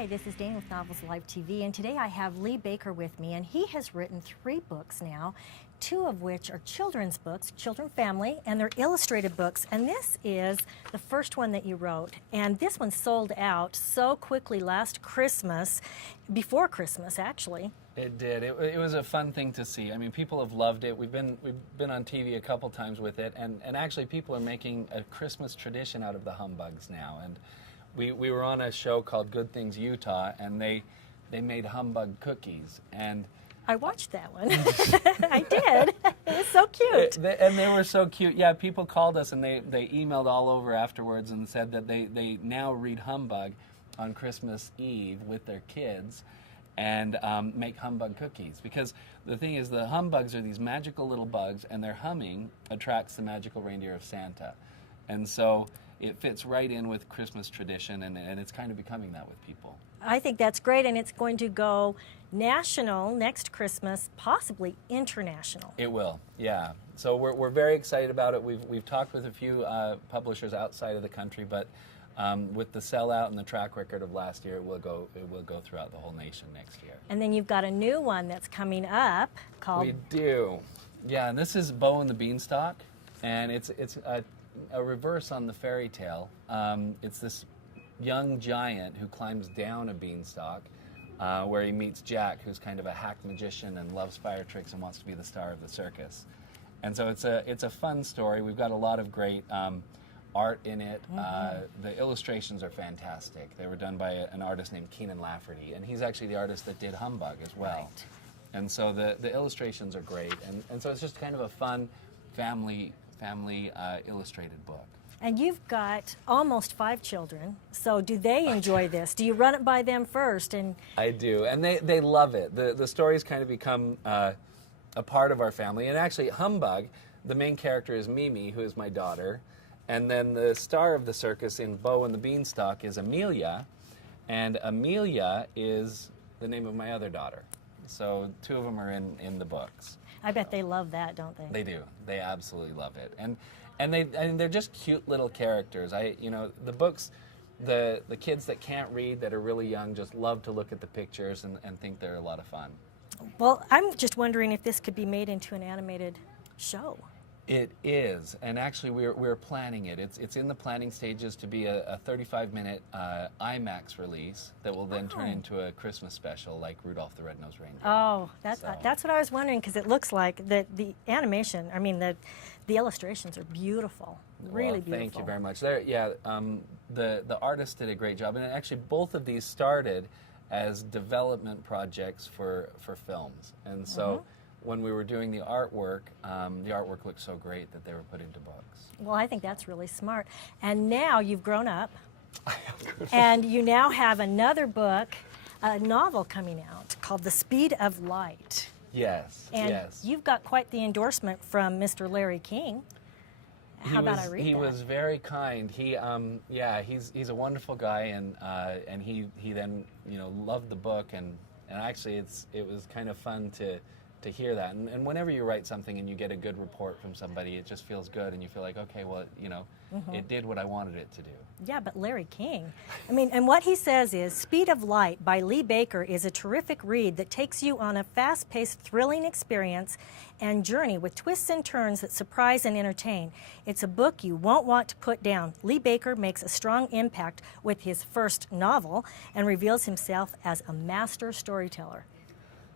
Hi, this is Dayna with Novels Live TV, and today I have Lee Baker with me, and he has written 3 books now, 2 of which are children's books, children family, and they're illustrated books. And this is the first one that you wrote, and this one sold out so quickly last Christmas, before Christmas actually. It did. It was a fun thing to see. I mean, people have loved it. We've been on TV a couple times with it, and actually people are making a Christmas tradition out of the humbugs now. And we were on a show called Good Things Utah, and they made humbug cookies. And I watched that one. I did. It was so cute. And they were so cute. Yeah, people called us and they emailed all over afterwards and said that they now read humbug on Christmas Eve with their kids and make humbug cookies. Because the thing is, the humbugs are these magical little bugs, and their humming attracts the magical reindeer of Santa. And so it fits right in with Christmas tradition, and it's kind of becoming that with people. I think that's great, and it's going to go national next Christmas, possibly international. It will, yeah. So we're very excited about it. We've talked with a few publishers outside of the country, but with the sellout and the track record of last year, it will go throughout the whole nation next year. And then you've got a new one that's coming up called... We do. Yeah, and this is Bo and the Beanstalk, and it's a reverse on the fairy tale. It's this young giant who climbs down a beanstalk where he meets Jack, who's kind of a hack magician and loves fire tricks and wants to be the star of the circus. And so it's a fun story. We've got a lot of great art in it. The illustrations are fantastic. They were done by an artist named Keenan Lafferty, and he's actually the artist that did Humbug as well. Right. And so the illustrations are great, and so it's just kind of a fun family illustrated book. And you've got almost 5 children, so do they enjoy this? Do you run it by them first? And I do, and they love it. The stories kind of become a part of our family. And actually, Humbug, the main character is Mimi, who is my daughter, and then the star of the circus in Bo and the Beanstalk is Amelia, and Amelia is the name of my other daughter. So 2 of them are in the books. I bet they love that, don't they? They do. They absolutely love it, and they're just cute little characters. The books, the kids that can't read, that are really young, just love to look at the pictures and think they're a lot of fun. Well, I'm just wondering if this could be made into an animated show. It is, and actually we're planning it. It's in the planning stages to be a 35-minute IMAX release that will then turn into a Christmas special like Rudolph the Red-Nosed Reindeer. Oh, that's what I was wondering, because it looks like the animation, I mean the illustrations are beautiful, really beautiful. Thank you very much. The artist did a great job, and actually both of these started as development projects for films, and so. When we were doing the artwork looked so great that they were put into books. Well, I think that's really smart. And now you've grown up, and you now have another book, a novel coming out called The Speed of Light. Yes, and yes. You've got quite the endorsement from Mr. Larry King. How about I read that? He was very kind. He's a wonderful guy, and he then loved the book, and actually it was kind of fun to hear that. And whenever you write something and you get a good report from somebody, it just feels good, and you feel like, okay, well, it did what I wanted it to do. Yeah, but Larry King, I mean, and what he says is, Speed of Light by Lee Baker is a terrific read that takes you on a fast-paced, thrilling experience and journey with twists and turns that surprise and entertain. It's a book you won't want to put down. Lee Baker makes a strong impact with his first novel and reveals himself as a master storyteller.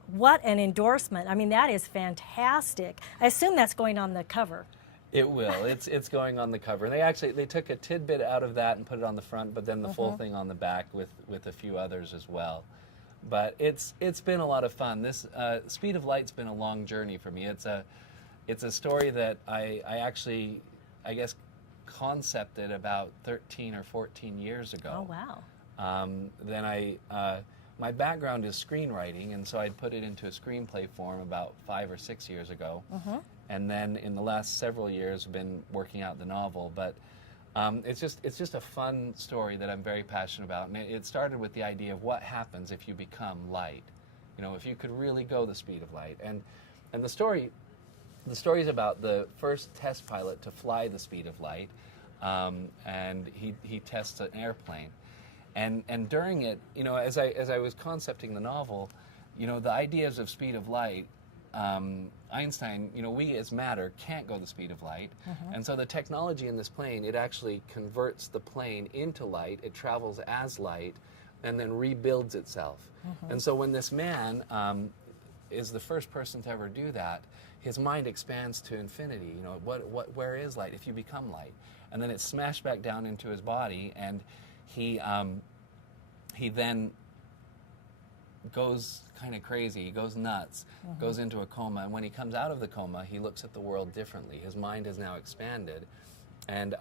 What an endorsement. I mean, that is fantastic. I assume that's going on the cover. It will. It's going on the cover. They took a tidbit out of that and put it on the front, but then the full thing on the back with a few others as well. But it's been a lot of fun. This Speed of Light's been a long journey for me. It's a story that I actually, I guess, concepted about 13 or 14 years ago. Oh, wow. Then my background is screenwriting, and so I'd put it into a screenplay form about 5 or 6 years ago. And then in the last several years, I've been working out the novel. But it's just a fun story that I'm very passionate about. And it started with the idea of what happens if you become light. If you could really go the speed of light. And the story is about the first test pilot to fly the speed of light, and he tests an airplane. And during it, you know, as I was concepting the novel, you know, the ideas of speed of light, Einstein, you know, we as matter can't go the speed of light. And so the technology in this plane, it actually converts the plane into light. It travels as light and then rebuilds itself. And so when this man is the first person to ever do that, his mind expands to infinity. You know, where is light if you become light? And then it's smashed back down into his body, and he then goes kind of crazy. He goes nuts, goes into a coma, and when he comes out of the coma, he looks at the world differently. His mind has now expanded, and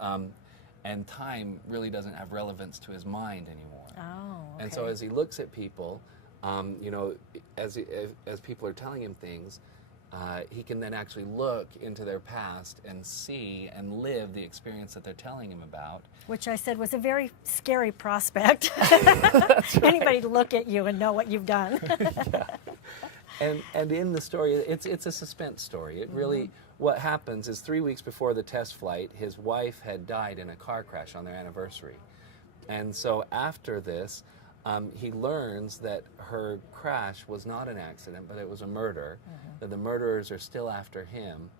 time really doesn't have relevance to his mind anymore. Oh, okay. And so as he looks at people, you know, as people are telling him things, he can then actually look into their past and see and live the experience that they're telling him about. Which I said was a very scary prospect. Anybody to look at you and know what you've done. And in the story, it's a suspense story. It really, what happens is 3 weeks before the test flight, his wife had died in a car crash on their anniversary. And so after this, he learns that her crash was not an accident, but it was a murder, that the murderers are still after him,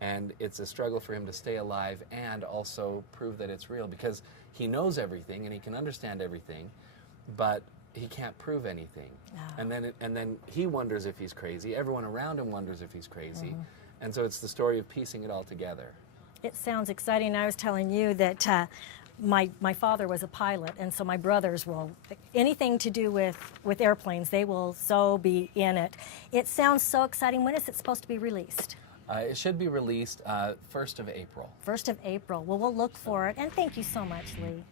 and it's a struggle for him to stay alive and also prove that it's real, because he knows everything and he can understand everything, but he can't prove anything. And then he wonders if he's crazy. Everyone around him wonders if he's crazy. And so it's the story of piecing it all together. It sounds exciting. I was telling you that my father was a pilot, and so my brothers will, anything to do with airplanes, they will so be in it. It sounds so exciting. When is it supposed to be released? It should be released 1st of April. 1st of April. Well, we'll look for it, and thank you so much, Lee.